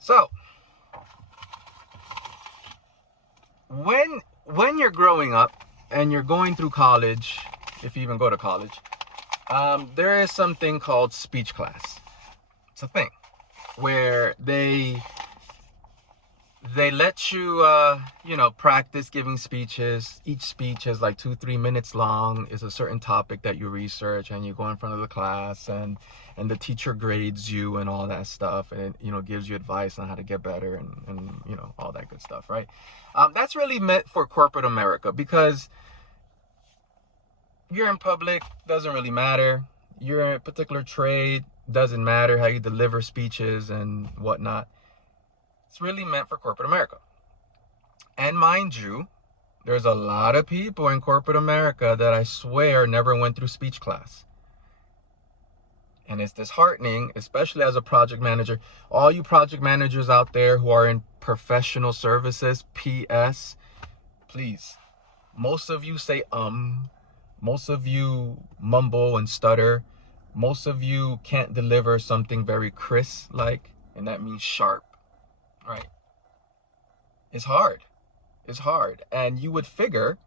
So when you're growing up and you're going through college, if you even go to college, there is something called speech class. It's a thing where they let you practice giving speeches. Each speech is like 2-3 minutes long. It's a certain topic that you research, and you go in front of the class, and the teacher grades you and all that stuff, and it gives you advice on how to get better, and all that good stuff, right? That's really meant for corporate America, because you're in public, doesn't really matter. You're in a particular trade, doesn't matter how you deliver speeches and whatnot. It's really meant for corporate America. And mind you, there's a lot of people in corporate America that I swear never went through speech class. And it's disheartening, especially as a project manager. All you project managers out there who are in professional services, PS, please. Most of you say most of you mumble and stutter. Most of you can't deliver something very crisp, and that means sharp, right? It's hard. It's hard. And you would figure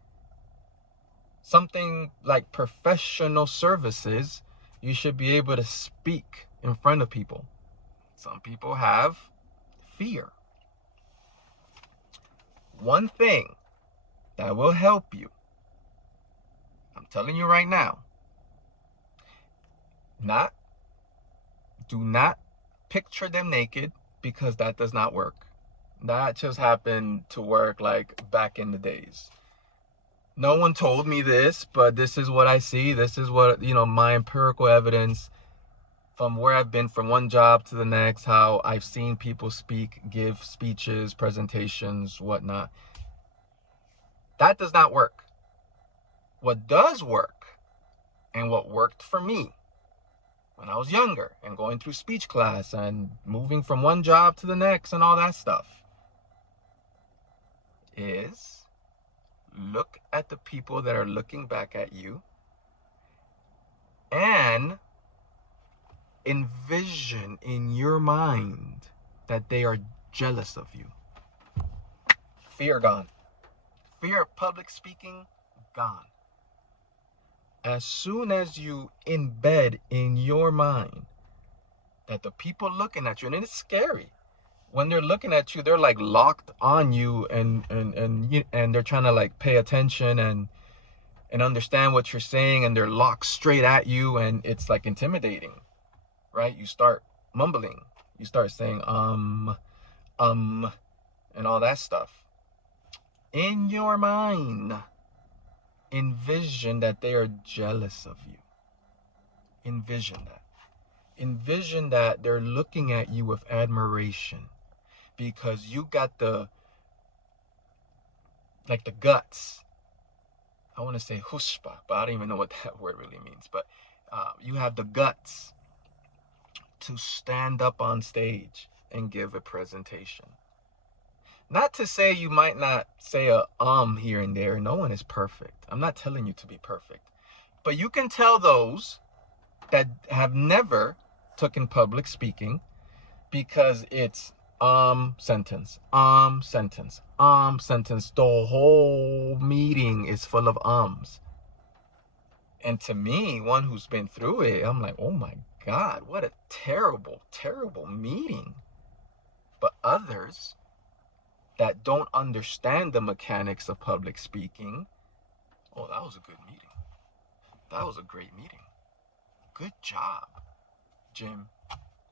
something like professional services, you should be able to speak in front of people. Some people have fear. One thing that will help you, I'm telling you right now, do not picture them naked, because that does not work. That just happened to work like back in the days. No one told me this, but this is what I see. This is what, my empirical evidence from where I've been from one job to the next, how I've seen people speak, give speeches, presentations, whatnot. That does not work. What does work, and what worked for me when I was younger and going through speech class and moving from one job to the next and all that stuff, is look at the people that are looking back at you and envision in your mind that they are jealous of you. Fear gone. Fear of public speaking gone. As soon as you embed in your mind that the people looking at you, and it's scary when they're looking at you, they're like locked on you, and they're trying to like pay attention and understand what you're saying, and they're locked straight at you, and it's like intimidating, right? You start mumbling, you start saying and all that stuff in your mind. Envision that they are jealous of you. Envision that. Envision that they're looking at you with admiration, because you got the guts. I want to say chutzpah, but I don't even know what that word really means. But you have the guts to stand up on stage and give a presentation. Not to say you might not say a here and there. No one is perfect. I'm not telling you to be perfect. But you can tell those that have never taken public speaking, because it's sentence, sentence, sentence. The whole meeting is full of ums. And to me, one who's been through it, I'm like, oh my God, what a terrible, terrible meeting. But others that don't understand the mechanics of public speaking, oh, that was a good meeting. That was a great meeting. Good job, Jim.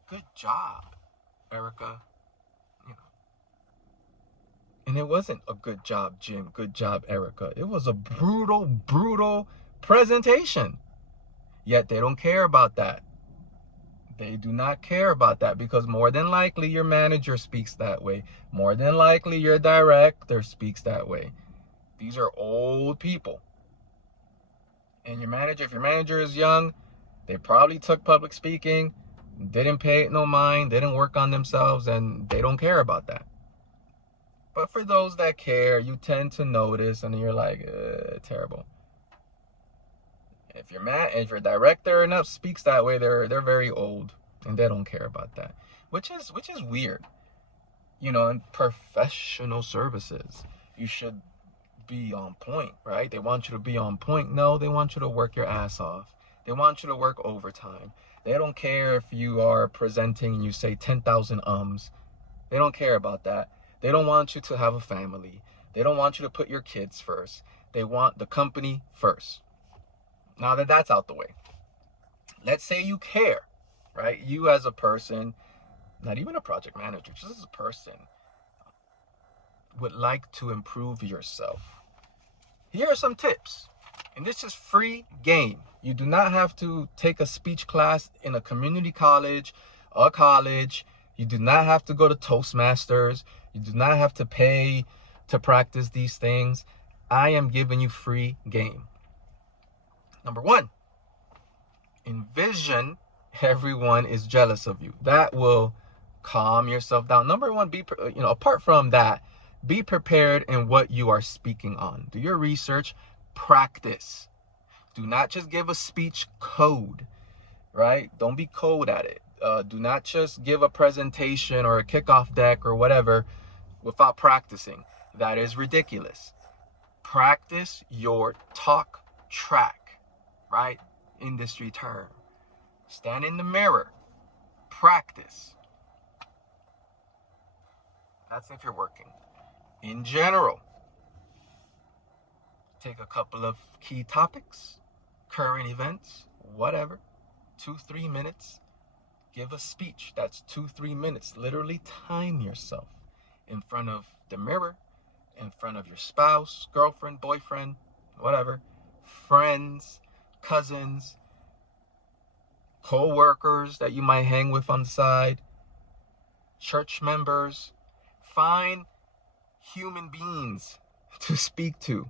Good job, Erica. And it wasn't a good job, Jim. Good job, Erica. It was a brutal, brutal presentation. Yet they don't care about that. They do not care about that, because more than likely your manager speaks that way. More than likely your director speaks that way. These are old people. And if your manager is young, they probably took public speaking, didn't pay it no mind, didn't work on themselves, and they don't care about that. But for those that care, you tend to notice, and you're like, terrible. If your director enough speaks that way, they're very old, and they don't care about that, which is weird. in professional services, you should be on point, right? They want you to be on point. No, they want you to work your ass off. They want you to work overtime. They don't care if you are presenting and you say 10,000 ums. They don't care about that. They don't want you to have a family. They don't want you to put your kids first. They want the company first. Now that that's out the way, let's say you care, right? You as a person, not even a project manager, just as a person, would like to improve yourself. Here are some tips. And this is free game. You do not have to take a speech class in a community college, a college. You do not have to go to Toastmasters. You do not have to pay to practice these things. I am giving you free game. Number one, envision everyone is jealous of you. That will calm yourself down. Number one, apart from that, be prepared in what you are speaking on. Do your research, practice. Do not just give a speech code, right? Don't be cold at it. Do not just give a presentation or a kickoff deck or whatever without practicing. That is ridiculous. Practice your talk track, right? Industry term. Stand in the mirror. Practice. That's if you're working. In general, take a couple of key topics, current events, whatever, 2-3 minutes. Give a speech that's 2-3 minutes. Literally time yourself in front of the mirror, in front of your spouse, girlfriend, boyfriend, whatever, friends, cousins, co-workers that you might hang with on the side, church members. Find human beings to speak to,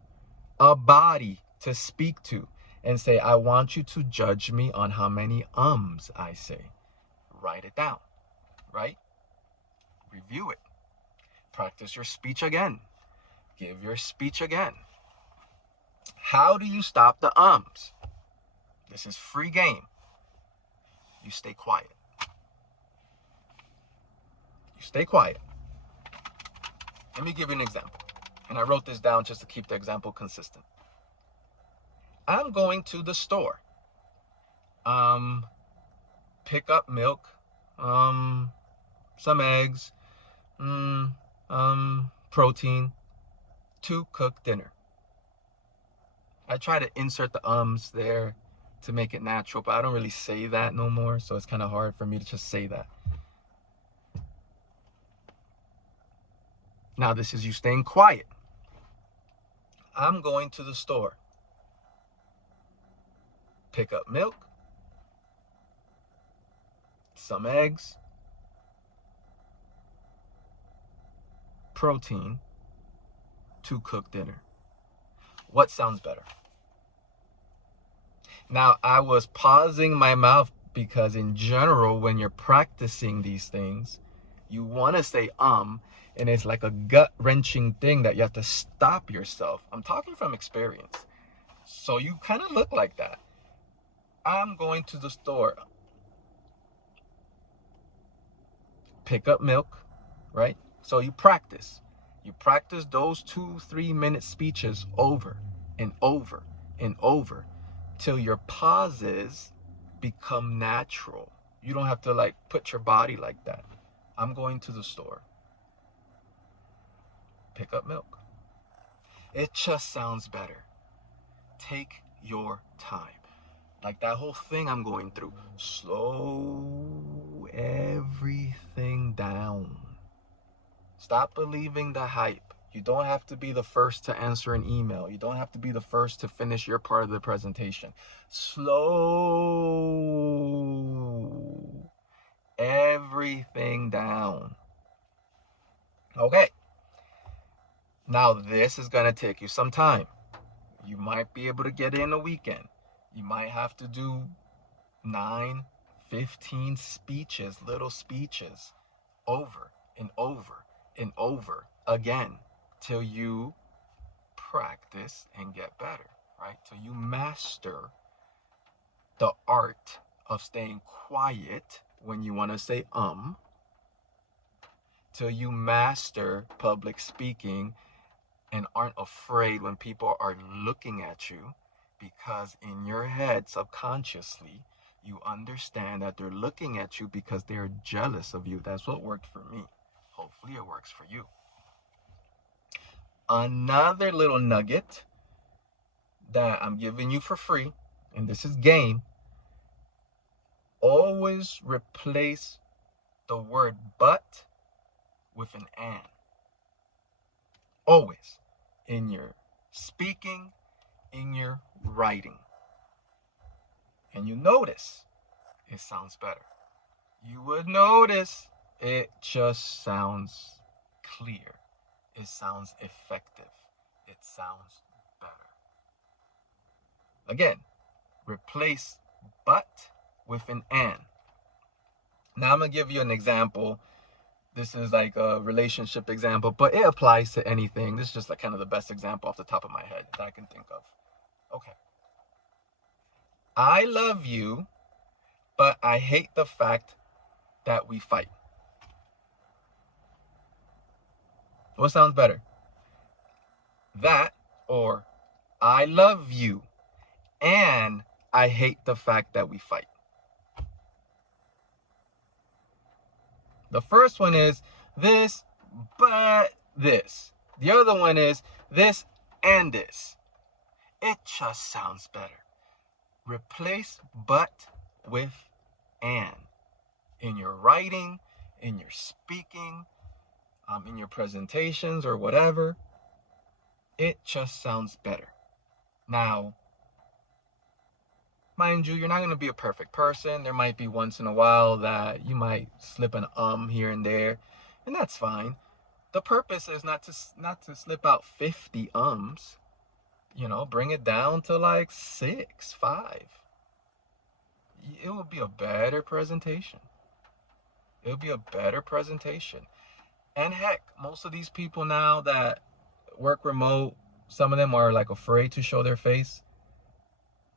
a body to speak to, and say, I want you to judge me on how many ums I say. Write it down, right? Review it. Practice your speech again. Give your speech again. How do you stop the ums? This is free game. You stay quiet. You stay quiet. Let me give you an example. And I wrote this down just to keep the example consistent. I'm going to the store. Pick up milk, some eggs, protein, to cook dinner. I try to insert the ums there to make it natural, but I don't really say that no more, so it's kind of hard for me to just say that. Now this is you staying quiet. I'm going to the store. Pick up milk, some eggs, protein, to cook dinner. What sounds better? Now, I was pausing my mouth because in general, when you're practicing these things, you want to say and it's like a gut-wrenching thing that you have to stop yourself. I'm talking from experience. So you kind of look like that. I'm going to the store. Pick up milk, right? So you practice. You practice those 2-3 minute speeches over and over and over till your pauses become natural. You don't have to like put your body like that. I'm going to the store. Pick up milk. It just sounds better. Take your time. Like that whole thing I'm going through. Slow everything down. Stop believing the hype. You don't have to be the first to answer an email. You don't have to be the first to finish your part of the presentation. Slow everything down. Okay. Now this is going to take you some time. You might be able to get in a weekend. You might have to do 9, 15 speeches, little speeches, over and over and over again till you practice and get better, right? Till you master the art of staying quiet when you want to say till you master public speaking and aren't afraid when people are looking at you, because in your head, subconsciously, you understand that they're looking at you because they're jealous of you. That's what worked for me. Hopefully it works for you. Another little nugget that I'm giving you for free, and this is game, always replace the word but with an and. Always. In your speaking, in your writing. And you notice it sounds better. You would notice it just sounds clear. It sounds effective. It sounds better. Again, replace but with an and. Now I'm going to give you an example. This is like a relationship example, but it applies to anything. This is just like kind of the best example off the top of my head that I can think of. Okay. I love you, but I hate the fact that we fight. What sounds better? That or I love you and I hate the fact that we fight. The first one is this, but this. The other one is this and this. It just sounds better. Replace but with and. In your writing, in your speaking, in your presentations or whatever, it just sounds better. Now, mind you, you're not going to be a perfect person. There might be once in a while that you might slip an here and there, and that's fine. The purpose is not to slip out 50 ums. You know, bring it down to like 6, 5. It will be a better presentation. It'll be a better presentation. And heck, most of these people now that work remote, some of them are like afraid to show their face.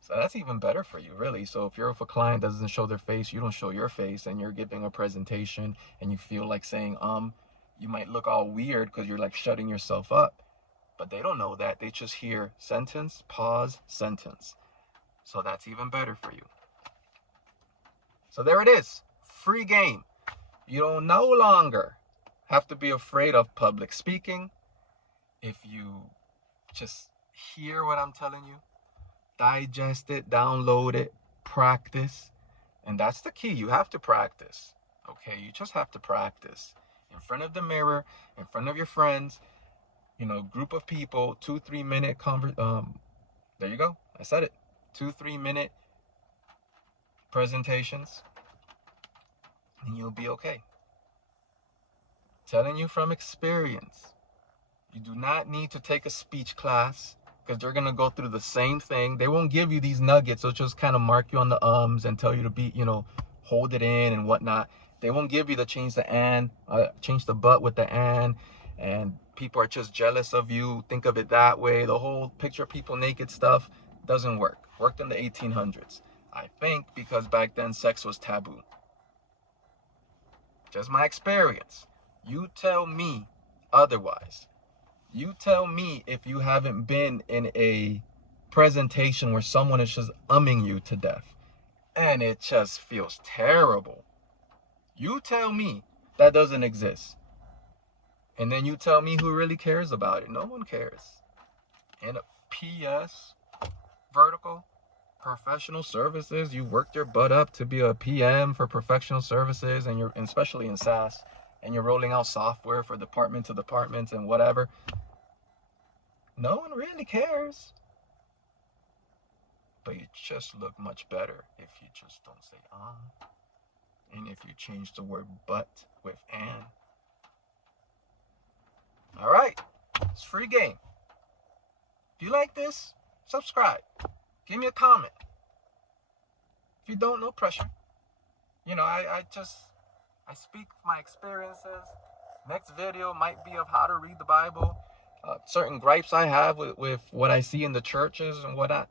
So that's even better for you, really. So if a client doesn't show their face, you don't show your face, and you're giving a presentation and you feel like saying you might look all weird because you're like shutting yourself up. But they don't know that. They just hear sentence, pause, sentence. So that's even better for you. So there it is. Free game. You don't no longer have to be afraid of public speaking. If you just hear what I'm telling you, digest it, download it, practice. And that's the key. You have to practice. Okay, you just have to practice. In front of the mirror, in front of your friends, group of people, 2-3 minute there you go. I said it. 2-3 minute presentations, and you'll be okay. Telling you from experience. You do not need to take a speech class because they're going to go through the same thing. They won't give you these nuggets. They'll just kind of mark you on the ums and tell you to be, hold it in and whatnot. They won't give you the change the but with the and people are just jealous of you. Think of it that way. The whole picture people naked stuff doesn't work. Worked in the 1800s. I think because back then sex was taboo. Just my experience. You tell me otherwise. You tell me if you haven't been in a presentation where someone is just umming you to death and it just feels terrible. You tell me that doesn't exist. And then you tell me who really cares about it. No one cares. And a PS, vertical, professional services. You worked your butt up to be a PM for professional services, and especially in SaaS, and you're rolling out software for department to departments and whatever. No one really cares. But you just look much better if you just don't say and if you change the word but with and. All right, it's free game. If you like this, subscribe. Give me a comment. If you don't, no pressure. I speak my experiences. Next video might be of how to read the Bible. Certain gripes I have with what I see in the churches and whatnot.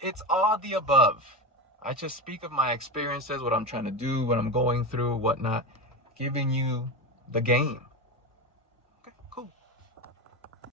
It's all the above. I just speak of my experiences, what I'm trying to do, what I'm going through, whatnot, giving you the game.